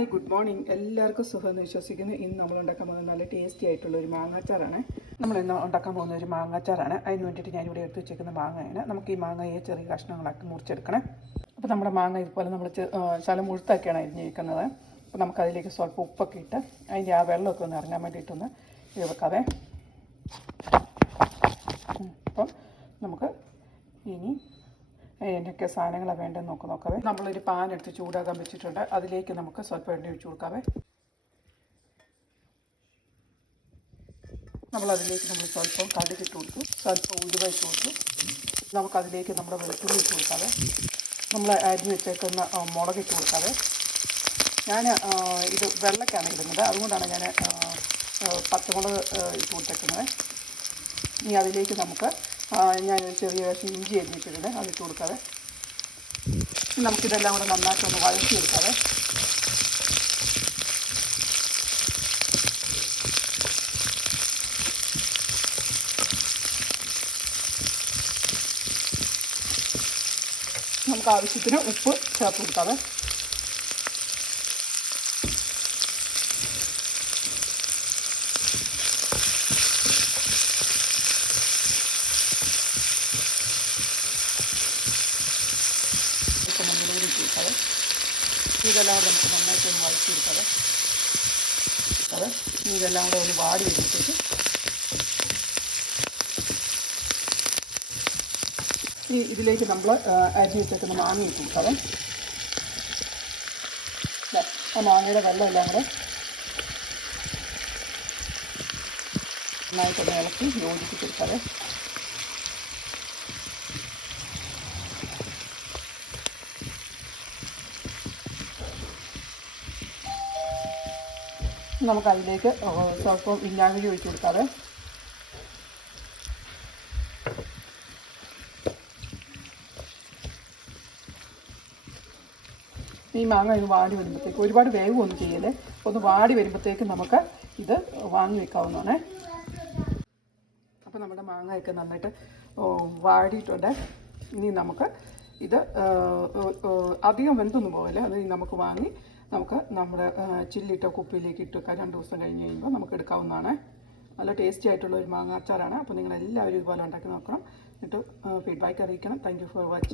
Hi good morning. എല്ലാവർക്കും സുഖമെന്ന് വിശ്വസിക്കുന്നു. ഇന്ന് നമ്മൾ ഉണ്ടാക്കാൻ പോകുന്നത് നല്ല ടേസ്റ്റി ആയിട്ടുള്ള ഒരു മാങ്ങാച്ചാറാണ്. നമ്മൾ ഇന്ന് ഉണ്ടാക്കാൻ പോകുന്ന ഒരു മാങ്ങാച്ചാറാണ്. അതിന് വേണ്ടിയിട്ട് ഞാനിവിടെ എടുത്ത് വെച്ചിരിക്കുന്ന മാങ്ങയാണ്. നമുക്ക് ഈ മാങ്ങയെ ചെറിയ കഷ്ണങ്ങളാക്കി മുറിച്ചെടുക്കണം. അപ്പോൾ നമ്മുടെ മാങ്ങ ഇതുപോലെ നമ്മൾ ശകലം മുഴുത്താക്കിയാണ് അരിഞ്ഞിരിക്കുന്നത്. അപ്പോൾ നമുക്കതിലേക്ക് സ്വല്പം ഉപ്പൊക്കെ ഇട്ട് അതിൻ്റെ ആ വെള്ളമൊക്കെ ഒന്ന് ഇറങ്ങാൻ വേണ്ടിയിട്ടൊന്ന് വെക്കാതെ. അപ്പം നമുക്ക് ഇനി എന്തൊക്കെ സാധനങ്ങളാണ് വേണ്ടതെന്ന് നോക്കാവേ. നമ്മളൊരു പാൻ എടുത്ത് ചൂടാക്കാൻ വെച്ചിട്ടുണ്ട്. അതിലേക്ക് നമുക്ക് സ്വല്പം എണ്ണ ഒഴിച്ച് കൊടുക്കാവേ. നമ്മളതിലേക്ക് സ്വല്പം കടുക് ഇട്ട് കൊടുക്കും, സ്വല്പം ഉലുവ ഇട്ട് കൊടുക്കും. നമുക്കതിലേക്ക് നമ്മുടെ വെളുത്തുള്ളി ഇട്ട് കൊടുക്കാവേ. നമ്മൾ അരിഞ്ഞ് വെച്ചേക്കുന്ന മുളക് ഇട്ട് കൊടുക്കാവേ. ഞാൻ ഇത് വെള്ളക്കാണ് ഇടുന്നത്, അതുകൊണ്ടാണ് ഞാൻ പച്ചമുളക് ഇട്ട് കൊടുത്തേക്കുന്നത്. ഇനി അതിലേക്ക് നമുക്ക് ഞാനൊരു ചെറിയ ഇഞ്ചി അരിഞ്ഞിട്ടുണ്ട്, അതിട്ട് കൊടുക്കാതെ. നമുക്കിതെല്ലാം കൂടെ നന്നായിട്ടൊന്ന് വഴറ്റിയെടുക്കാതെ. നമുക്ക് ആവശ്യത്തിന് ഉപ്പ് ചേർത്ത് കൊടുക്കാതെ. ഇതെല്ലാം കൂടെ നമുക്ക് നന്നായിട്ടൊന്ന് വഴറ്റിയെടുക്കാതെ. ഇതെല്ലാം കൂടെ ഒന്ന് വാടി വരുമ്പോഴത്തേക്ക് ഇതിലേക്ക് നമ്മൾ അരിഞ്ഞ് വെച്ചേക്കുന്ന മാങ്ങ ഇട്ട് കൊടുക്കാതെ. ആ മാങ്ങയുടെ വെള്ളമെല്ലാം കൂടെ നന്നായിട്ടൊന്ന് ഇളക്കി യോജിപ്പിച്ചെടുക്കാതെ. നമുക്കതിലേക്ക് സ്വല്പം വിനാഗിരി ഒഴിച്ച് കൊടുക്കാതെ. ഈ മാങ്ങ ഇത് വാടി വരുമ്പോഴത്തേക്ക് ഒരുപാട് വേവൊന്നും ചെയ്യല്ലേ, ഒന്ന് വാടി വരുമ്പോഴത്തേക്ക് നമുക്ക് ഇത് വാങ്ങി വെക്കാവുന്നതാണ്. അപ്പോൾ നമ്മുടെ മാങ്ങയൊക്കെ നന്നായിട്ട് വാടിയിട്ടുണ്ട്. ഇനി നമുക്ക് ഇത് അധികം വെന്തൊന്നും പോകല്ലേ, അത് നമുക്ക് വാങ്ങി നമുക്ക് നമ്മുടെ ചില്ലിട്ട കുപ്പിയിലേക്ക് ഇട്ട് വെക്കാം. 2 ദിവസം കഴിഞ്ഞ് കഴിയുമ്പോൾ നമുക്ക് എടുക്കാവുന്നതാണ്. നല്ല ടേസ്റ്റി ആയിട്ടുള്ള ഒരു മാങ്ങ അച്ചാറാണ്. അപ്പോൾ നിങ്ങളെല്ലാവരും ഇതുപോലെ ഉണ്ടാക്കി നോക്കണം. എന്നിട്ട് ഫീഡ്ബാക്ക് അറിയിക്കണം. Thank you for watching.